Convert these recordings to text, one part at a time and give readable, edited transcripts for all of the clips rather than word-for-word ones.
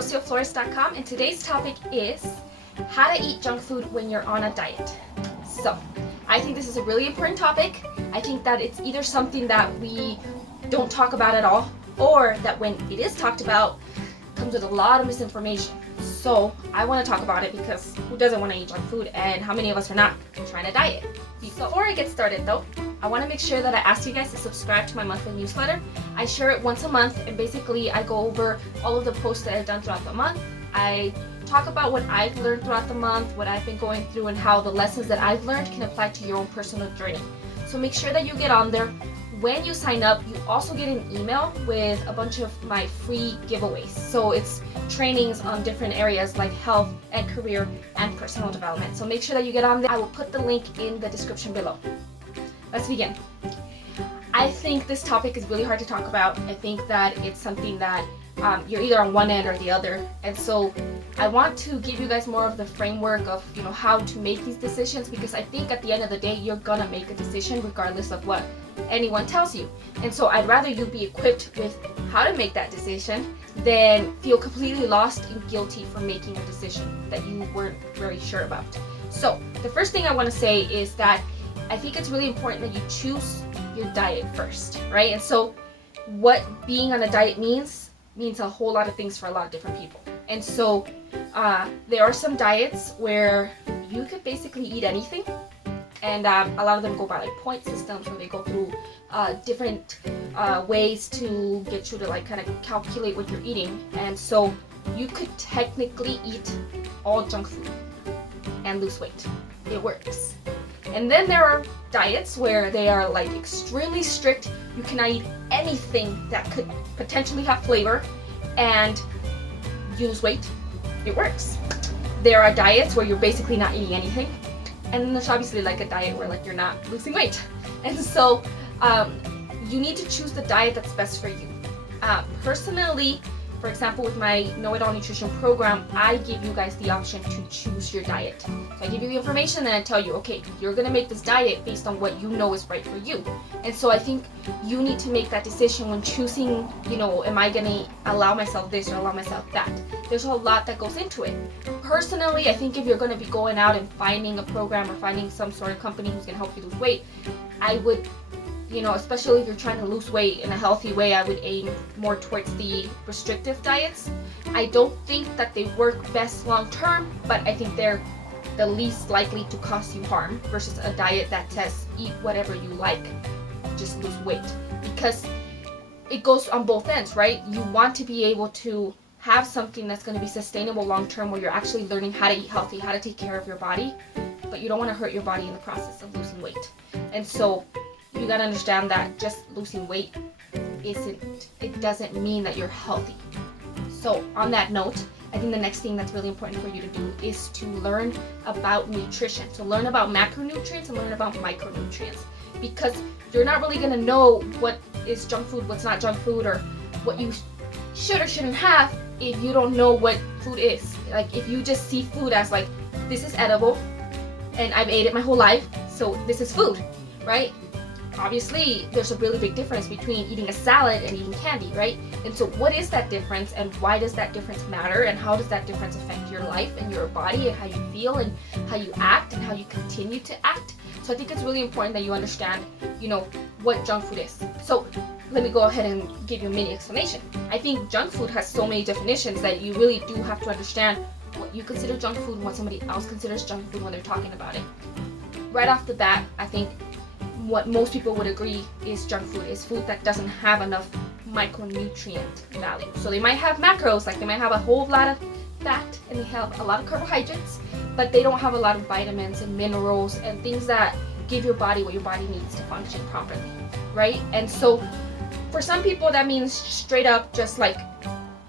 RocioFlores.com, and today's topic is how to eat junk food when you're on a diet. So, I think this is a really important topic. I think that it's either something that we don't talk about at all, or that when it is talked about, comes with a lot of misinformation. So, I want to talk about it because who doesn't want to eat junk food, and how many of us are not trying to diet? Before I get started though, I want to make sure that I ask you guys to subscribe to my monthly newsletter. I share it once a month, and basically I go over all of the posts that I've done throughout the month. I talk about what I've learned throughout the month, what I've been going through, and how the lessons that I've learned can apply to your own personal journey. So make sure that you get on there. When you sign up, you also get an email with a bunch of my free giveaways. So it's trainings on different areas like health and career and personal development. So make sure that you get on there. I will put the link in the description below. Let's begin. I think this topic is really hard to talk about. I think that it's something that you're either on one end or the other. And so I want to give you guys more of the framework of how to make these decisions, because I think at the end of the day, you're gonna make a decision regardless of what anyone tells you. And so I'd rather you be equipped with how to make that decision than feel completely lost and guilty for making a decision that you weren't very sure about. So the first thing I want to say is that I think it's really important that you choose your diet first, right? And so what being on a diet means a whole lot of things for a lot of different people. And so there are some diets where you could basically eat anything, and a lot of them go by like point systems, where they go through different ways to get you to like kind of calculate what you're eating. And so you could technically eat all junk food and lose weight. It works. And then there are diets where they are like extremely strict. You cannot eat anything that could potentially have flavor and lose weight. It works. There are diets where you're basically not eating anything. And then there's obviously like a diet where like you're not losing weight. And so you need to choose the diet that's best for you. Personally, for example, with my Know It All Nutrition program, I give you guys the option to choose your diet. So I give you the information and I tell you, okay, you're gonna make this diet based on what you know is right for you. And so I think you need to make that decision when choosing, am I gonna allow myself this or allow myself that? There's a lot that goes into it. Personally, I think if you're gonna be going out and finding a program or finding some sort of company who's gonna help you lose weight, I would, especially if you're trying to lose weight in a healthy way, I would aim more towards the restrictive diets. I don't think that they work best long term, but I think they're the least likely to cause you harm versus a diet that says eat whatever you like, just lose weight. Because it goes on both ends, right? You want to be able to have something that's going to be sustainable long term, where you're actually learning how to eat healthy, how to take care of your body, but you don't want to hurt your body in the process of losing weight. And so you gotta understand that just losing weight doesn't mean that you're healthy. So on that note, I think the next thing that's really important for you to do is to learn about nutrition. So learn about macronutrients and learn about micronutrients, because you're not really gonna know what is junk food, what's not junk food, or what you should or shouldn't have if you don't know what food is. Like if you just see food as like, this is edible and I've ate it my whole life, so this is food, right? Obviously, there's a really big difference between eating a salad and eating candy, right? And so what is that difference, and why does that difference matter, and how does that difference affect your life and your body and how you feel and how you act and how you continue to act? So I think it's really important that you understand, what junk food is. So let me go ahead and give you a mini explanation. I think junk food has so many definitions that you really do have to understand what you consider junk food and what somebody else considers junk food when they're talking about it. Right off the bat, I think what most people would agree is junk food is food that doesn't have enough micronutrient value. So they might have macros, like they might have a whole lot of fat and they have a lot of carbohydrates, but they don't have a lot of vitamins and minerals and things that give your body what your body needs to function properly, right? And so for some people that means straight up just like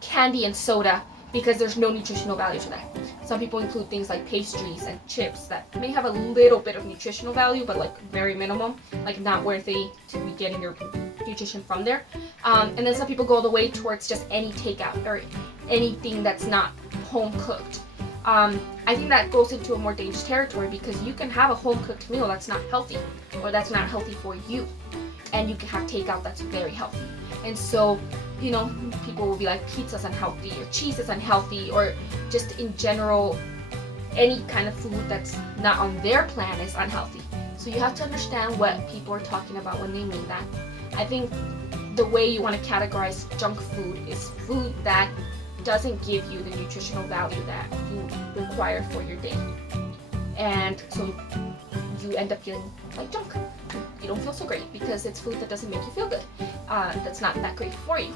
candy and soda, because there's no nutritional value to that. Some people include things like pastries and chips that may have a little bit of nutritional value, but like very minimum, like not worthy to be getting your nutrition from there. And then some people go all the way towards just any takeout or anything that's not home cooked. I think that goes into a more dangerous territory, because you can have a home cooked meal that's not healthy, or that's not healthy for you, and you can have takeout that's very healthy. And so you know, people will be like pizza's unhealthy or cheese is unhealthy, or just in general any kind of food that's not on their plan is unhealthy. So you have to understand what people are talking about when they mean that. I think the way you want to categorize junk food is food that doesn't give you the nutritional value that you require for your day. And so you end up feeling like junk. You don't feel so great because it's food that doesn't make you feel good. That's not that great for you.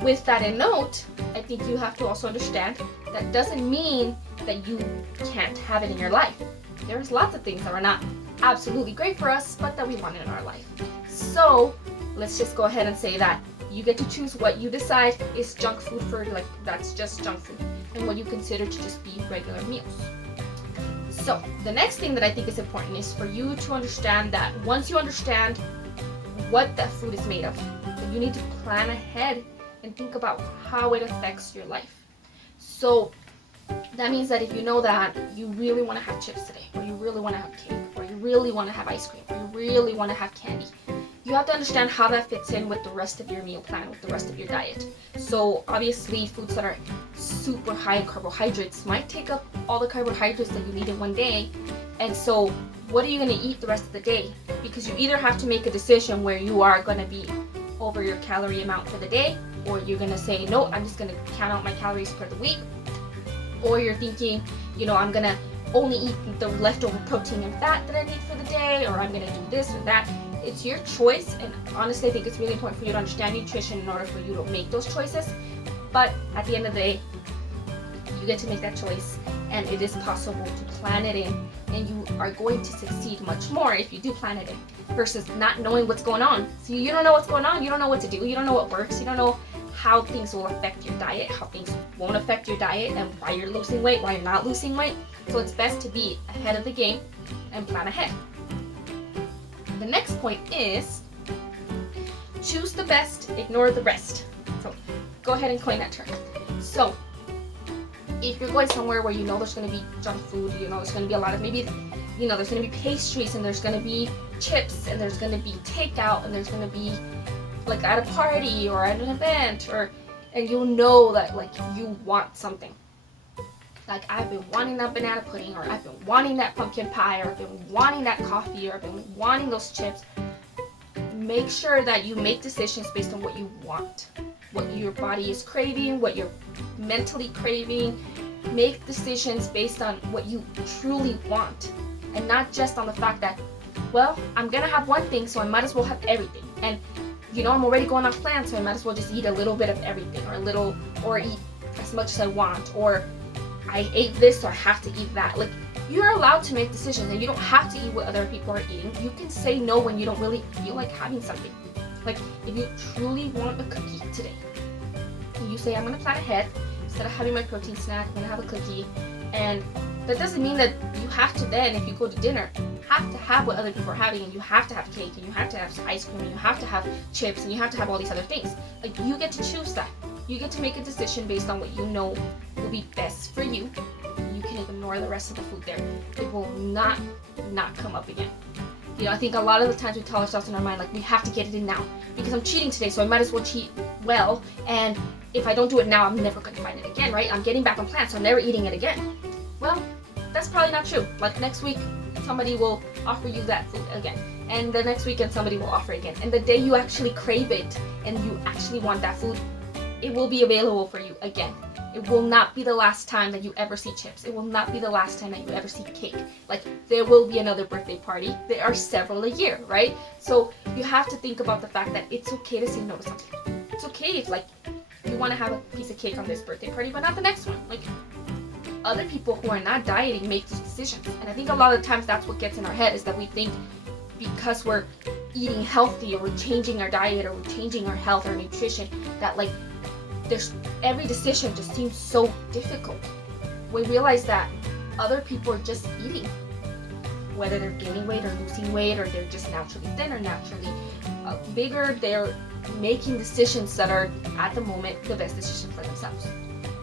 With that in note, I think you have to also understand that doesn't mean that you can't have it in your life. There's lots of things that are not absolutely great for us, but that we want in our life. So let's just go ahead and say that you get to choose what you decide is junk food for, like, that's just junk food, and what you consider to just be regular meals. So the next thing that I think is important is for you to understand that once you understand what that food is made of, then you need to plan ahead and think about how it affects your life. So that means that if you know that you really want to have chips today, or you really want to have cake, or you really want to have ice cream, or you really want to have candy, you have to understand how that fits in with the rest of your meal plan, with the rest of your diet. So obviously foods that are super high in carbohydrates might take up all the carbohydrates that you need in one day. And so what are you going to eat the rest of the day? Because you either have to make a decision where you are going to be over your calorie amount for the day, or you're going to say, no, I'm just going to count out my calories for the week. Or you're thinking, you know, I'm going to only eat the leftover protein and fat that I need for the day, or I'm going to do this or that. It's your choice, and honestly I think it's really important for you to understand nutrition in order for you to make those choices. But at the end of the day, you get to make that choice, and it is possible to plan it in, and you are going to succeed much more if you do plan it in versus not knowing what's going on. So you don't know what's going on, you don't know what to do, you don't know what works, you don't know how things will affect your diet, how things won't affect your diet, and why you're losing weight, why you're not losing weight. So it's best to be ahead of the game and plan ahead. The next point is choose the best, ignore the rest. So go ahead and coin that term. So if you're going somewhere where you know there's going to be junk food, you know there's going to be a lot of, maybe, you know, there's going to be pastries, and there's going to be chips, and there's going to be takeout, and there's going to be like at a party or at an event, or, and you'll know that like you want something. Like, I've been wanting that banana pudding, or I've been wanting that pumpkin pie, or I've been wanting that coffee, or I've been wanting those chips. Make sure that you make decisions based on what you want, what your body is craving, what you're mentally craving. Make decisions based on what you truly want, and not just on the fact that, well, I'm gonna have one thing, so I might as well have everything. And you know, I'm already going on plan, so I might as well just eat a little bit of everything, or eat as much as I want, or I ate this, so I have to eat that. Like, you're allowed to make decisions, and you don't have to eat what other people are eating. You can say no when you don't really feel like having something. Like, if you truly want a cookie today, you say, I'm gonna plan ahead. Instead of having my protein snack, I'm gonna have a cookie. And that doesn't mean that you have to then, if you go to dinner, have to have what other people are having, and you have to have cake, and you have to have ice cream, and you have to have chips, and you have to have all these other things. Like, you get to choose that. You get to make a decision based on what you know will be best for you. You can ignore the rest of the food there. It will not come up again. You know, I think a lot of the times we tell ourselves in our mind, like, we have to get it in now because I'm cheating today, so I might as well cheat well, and if I don't do it now, I'm never going to find it again, right? I'm getting back on plan, so I'm never eating it again. Well, that's probably not true. Like, next week, somebody will offer you that food again, and the next weekend somebody will offer it again, and the day you actually crave it and you actually want that food, it will be available for you again. It will not be the last time that you ever see chips. It will not be the last time that you ever see cake. Like, there will be another birthday party. There are several a year, right? So you have to think about the fact that it's okay to say no to something. It's okay if, like, you want to have a piece of cake on this birthday party, but not the next one. Like, other people who are not dieting make these decisions. And I think a lot of the times that's what gets in our head, is that we think because we're eating healthy, or we're changing our diet, or we're changing our health, or nutrition, that, like, every decision just seems so difficult. We realize that other people are just eating, whether they're gaining weight or losing weight, or they're just naturally thin or naturally bigger. They're making decisions that are at the moment the best decision for themselves.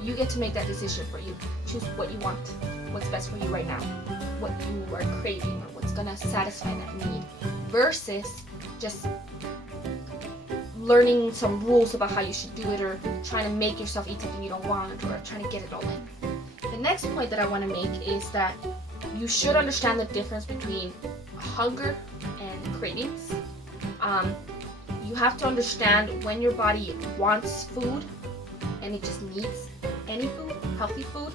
You get to make that decision for you. Choose what you want, what's best for you right now, what you are craving, or what's gonna satisfy that need, versus just learning some rules about how you should do it, or trying to make yourself eat something you don't want, or trying to get it all in. The next point that I want to make is that you should understand the difference between hunger and cravings. You have to understand when your body wants food and it just needs any food, healthy food,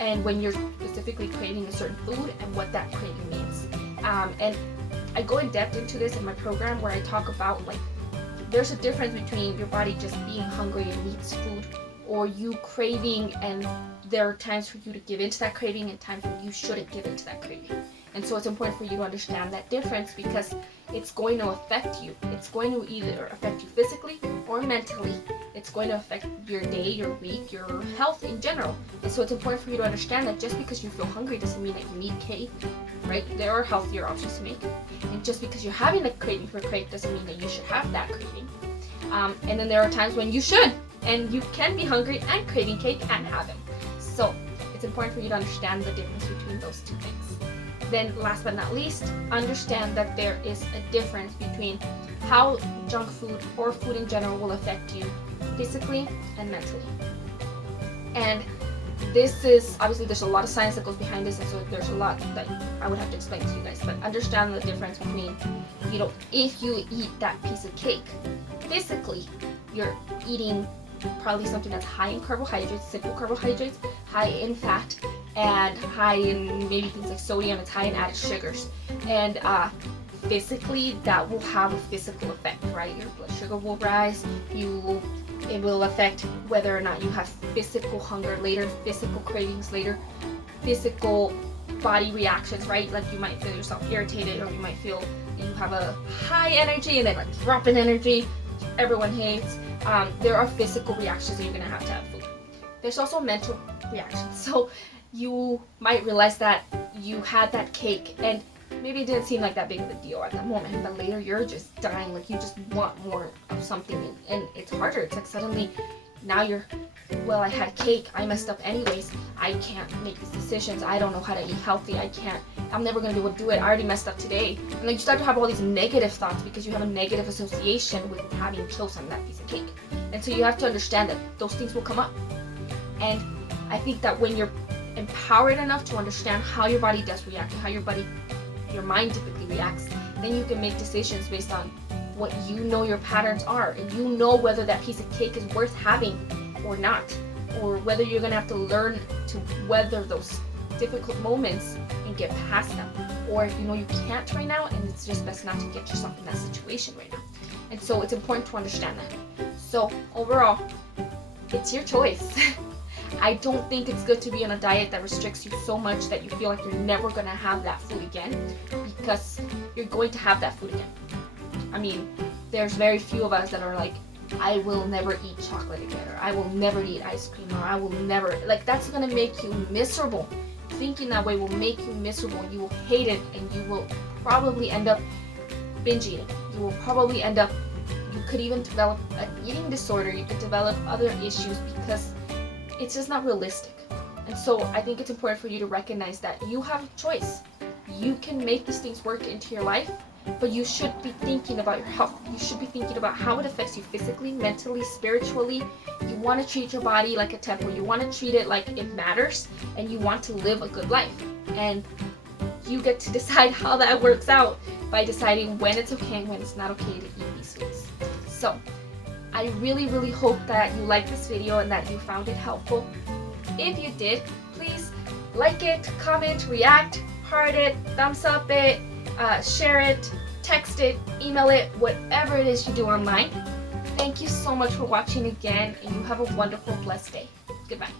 and when you're specifically craving a certain food and what that craving means. And I go in depth into this in my program where I talk about, like, there's a difference between your body just being hungry and needs food, or you craving, and there are times for you to give into that craving and times when you shouldn't give into that craving. And so it's important for you to understand that difference, because it's going to affect you. It's going to either affect you physically or mentally. It's going to affect your day, your week, your health in general. And so it's important for you to understand that just because you feel hungry doesn't mean that you need cake, right? There are healthier options to make. And just because you're having a craving for cake doesn't mean that you should have that craving. And then there are times when you should, and you can be hungry and craving cake and have it. So it's important for you to understand the difference between those two things. Then last but not least, understand that there is a difference between how junk food or food in general will affect you physically and mentally. And this is, obviously there's a lot of science that goes behind this, and so there's a lot that I would have to explain to you guys, but understand the difference between, if you eat that piece of cake, physically you're eating probably something that's high in carbohydrates, simple carbohydrates, high in fat, and high in maybe things like sodium. It's high in added sugars, and physically that will have a physical effect, right? Your blood sugar will rise. It will affect whether or not you have physical hunger later, physical cravings later, physical body reactions, right? Like you might feel yourself irritated, or you might feel you have a high energy and then like drop in energy, which everyone hates. There are physical reactions that you're gonna have to have food. There's also mental reactions. So you might realize that you had that cake and maybe it didn't seem like that big of a deal at that moment, but later you're just dying, like you just want more of something, and it's harder. It's like suddenly now I had cake, I messed up anyways, I can't make these decisions, I don't know how to eat healthy, I'm never gonna be able to do it, I already messed up today. And then you start to have all these negative thoughts because you have a negative association with having chosen that piece of cake. And so you have to understand that those things will come up. And I think that when you're empowered enough to understand how your body does react and how your mind typically reacts, then you can make decisions based on what you know your patterns are, and you know whether that piece of cake is worth having or not, or whether you're gonna have to learn to weather those difficult moments and get past them, or if you know you can't right now and it's just best not to get yourself in that situation right now. And so it's important to understand that. So overall, it's your choice. I don't think it's good to be on a diet that restricts you so much that you feel like you're never going to have that food again, because you're going to have that food again. I mean, there's very few of us that are like, I will never eat chocolate again, or I will never eat ice cream, or I will never, like, that's going to make you miserable. Thinking that way will make you miserable. You will hate it, and you will probably end up binge eating. You will probably end up, you could even develop an eating disorder. You could develop other issues because it's just not realistic. And so I think it's important for you to recognize that you have a choice. You can make these things work into your life, but you should be thinking about your health. You should be thinking about how it affects you physically, mentally, spiritually. You want to treat your body like a temple. You want to treat it like it matters, and you want to live a good life. And you get to decide how that works out by deciding when it's okay and when it's not okay to eat these foods. So I really, really hope that you liked this video and that you found it helpful. If you did, please like it, comment, react, heart it, thumbs up it, share it, text it, email it, whatever it is you do online. Thank you so much for watching again, and you have a wonderful, blessed day. Goodbye.